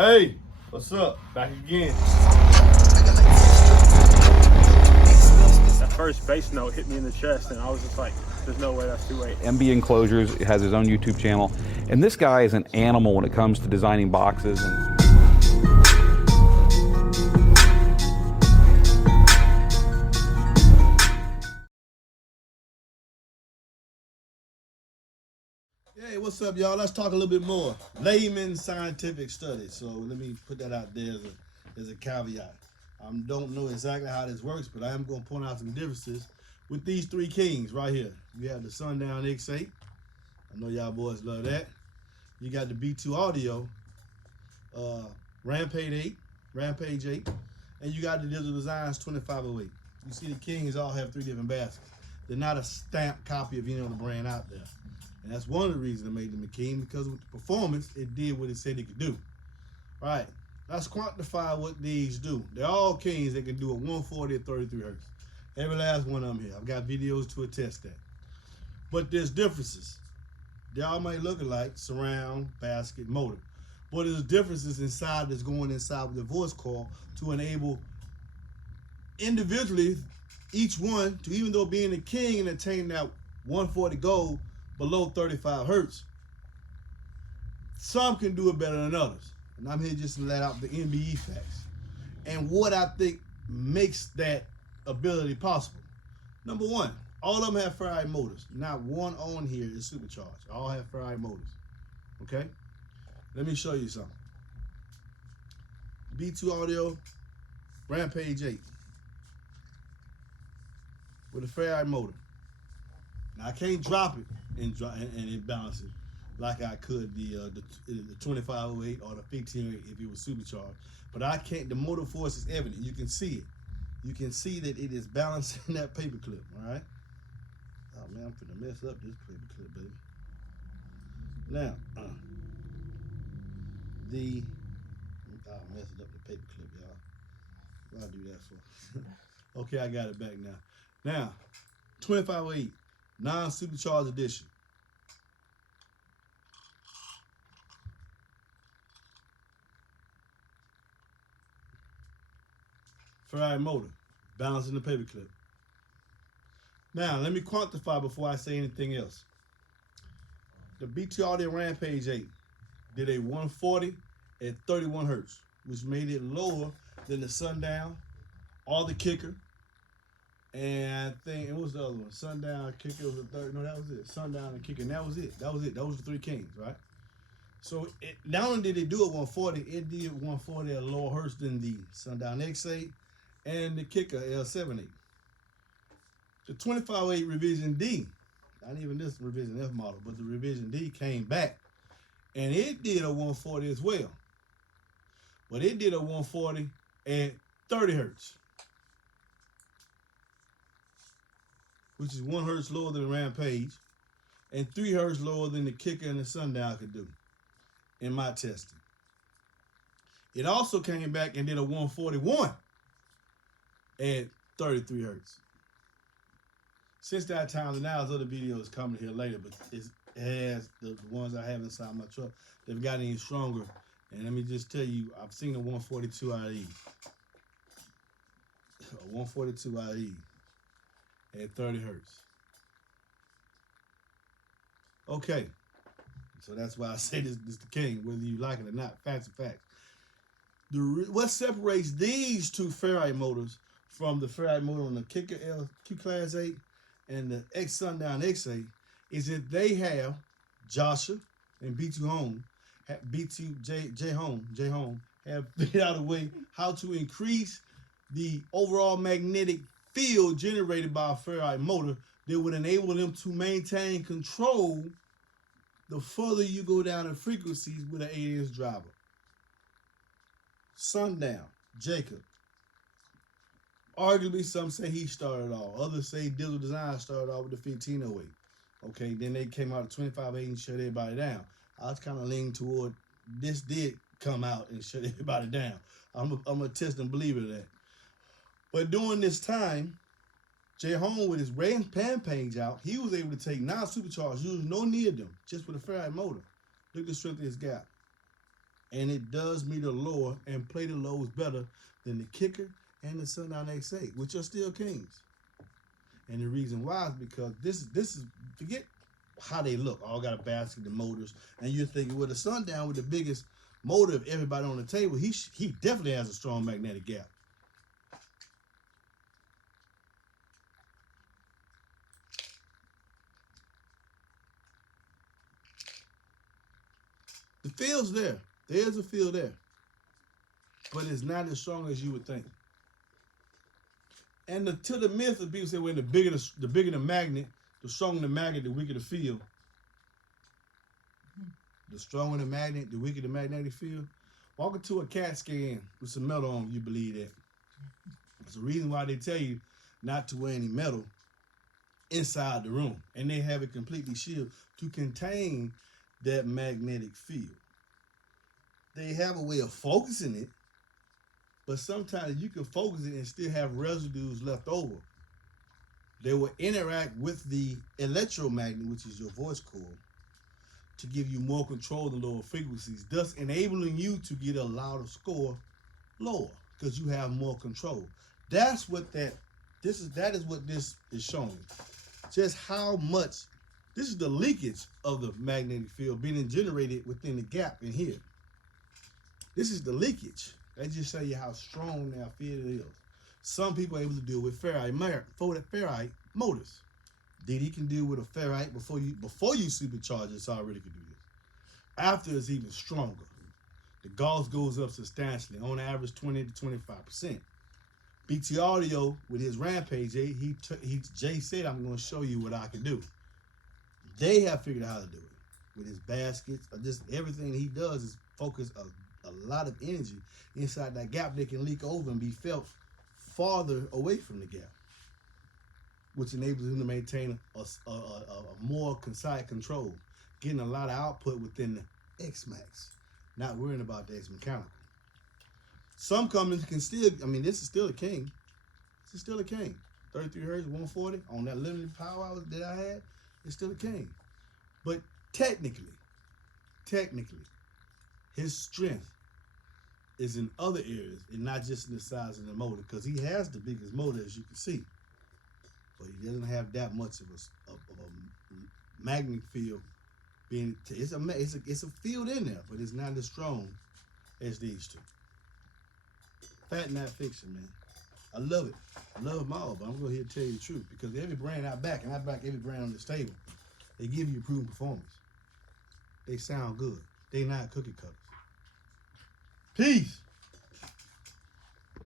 Hey, what's up? Back again. That first bass note hit me in the chest, and I was just like, there's no way that's 2/8. MB Enclosures has his own YouTube channel, and this guy is an animal when it comes to designing boxes. Hey, what's up, y'all? Let's talk a little bit more. Layman scientific studies. So let me put that out there as a caveat. I don't know exactly how this works, but I am going to point out some differences with these three kings right here. You have the Sundown X8. I know y'all boys love that. You got the B2 Audio, Rampage 8, and you got the Digital Designs 2508. You see the kings all have three different baskets. They're not a stamped copy of any other brand out there. And that's one of the reasons I made them a king, because with the performance, it did what it said it could do. All right, let's quantify what these do. They're all kings that can do a 140 at 33 hertz. Every last one of them here. I've got videos to attest that. But there's differences. They all might look alike, surround, basket, motor. But there's differences inside that's going inside with the voice coil to enable individually each one to, even though being a king and attaining that 140 goal below 35 hertz, some can do it better than others. And I'm here just to let out the MBE facts and what I think makes that ability possible. Number one, all of them have Ferrite motors. Not one on here is supercharged. All have Ferrite motors. Okay? Let me show you something. B2 Audio, Rampage 8 with a Ferrite motor. Now I can't drop it and it balance it like I could the 2508 or the 1508 if it was supercharged. But I can't. The motor force is evident. You can see it. You can see that it is balancing that paper clip. All right. Oh man, I'm finna mess up this paper clip, baby. Now, I messed up the paper clip, y'all. What I do that for? Okay, I got it back now. Now, 2508 non-supercharged edition. Ferrite motor, balancing the paper clip. Now, let me quantify before I say anything else. The B2 Audio Rampage 8 did a 140 at 31 hertz, which made it lower than the Sundown or the Kicker. And I think it was the other one. Sundown, Kicker was the third. No, that was it. Sundown and Kicker, and that was it. That was it. Those were the three kings, right? So not only did it do a 140, it did 140 at lower hertz than the Sundown X8 and the Kicker L78. The 2508 Revision D, not even this Revision F model, but the Revision D came back, and it did a 140 as well. But it did a 140 at 30 hertz, which is 1 hertz lower than the Rampage and 3 hertz lower than the Kicker and the Sundown could do in my testing. It also came back and did a 141 at 33 hertz. Since that time, and now there's other videos coming here later, but it has the ones I have inside my truck. They've gotten even stronger. And let me just tell you, I've seen a 142 IE. A 142 IE at 30 hertz. Okay, so that's why I say this is the king, whether you like it or not. Facts are facts. What separates these two Ferrite motors from the Ferrite motor on the Kicker Q Class 8 and the X Sundown X8 is that they have Joshua and B2 Home, B2 J Home have figured out a way how to increase the overall magnetic field generated by a Ferrite motor that would enable them to maintain control the further you go down in frequencies with an 8-inch driver. Sundown, Jacob. Arguably, some say he started off. Others say Digital Design started off with the 1508. Okay, then they came out of 2508 and shut everybody down. I was kind of leaning toward this did come out and shut everybody down. I'm a test and believer of that. But during this time, Jay Home with his Rampage out, he was able to take non-supercharged, using no near them, just with a Ferrite motor. Look at the strength of his gap. and it does meet a lower and play the lows better than the Kicker and the Sundown X8, which are still kings. And the reason why is because this is forget how they look. All got a basket and motors, and you're thinking, well, the Sundown with the biggest motor of everybody on the table, he definitely has a strong magnetic gap. The feel's there. There's a feel there, but it's not as strong as you would think. And to the myth of people say, well, the bigger the magnet, the stronger the magnet, the weaker the field. The stronger the magnet, the weaker the magnetic field. Walk into a CAT scan with some metal on, you believe that. There's a reason why they tell you not to wear any metal inside the room, and they have it completely shielded to contain that magnetic field. They have a way of focusing it, but sometimes you can focus it and still have residues left over. They will interact with the electromagnet, which is your voice cord, to give you more control of the lower frequencies, thus enabling you to get a louder score lower because you have more control. That's what that is what this is showing. Just how much this is the leakage of the magnetic field being generated within the gap in here. This is the leakage. They just show you how strong that field is. Some people are able to deal with Ferrite motors. DD can deal with a Ferrite before you supercharge it. It's already can do this. After it's even stronger. The Gauss goes up substantially, on average 20 to 25%. BT Audio with his Rampage 8, Jay said, I'm going to show you what I can do. They have figured out how to do it with his baskets. Just everything he does is focus a lot of energy inside that gap that can leak over and be felt farther away from the gap, which enables him to maintain a more concise control, getting a lot of output within the X-Max, not worrying about the X-Mechanical. Some companies can still, this is still a king. This is still a king. 33 hertz, 140 on that limited power hours that I had, it's still a king. But technically, his strength is in other areas and not just in the size of the motor, because he has the biggest motor, as you can see. But he doesn't have that much of a magnetic field. It's a field in there, but it's not as strong as these two. Fact, not fiction, man. I love it. I love them all, but I'm going to tell you the truth, because every brand I back, and I back every brand on this table, they give you proven performance. They sound good. They not cookie cutters. Peace.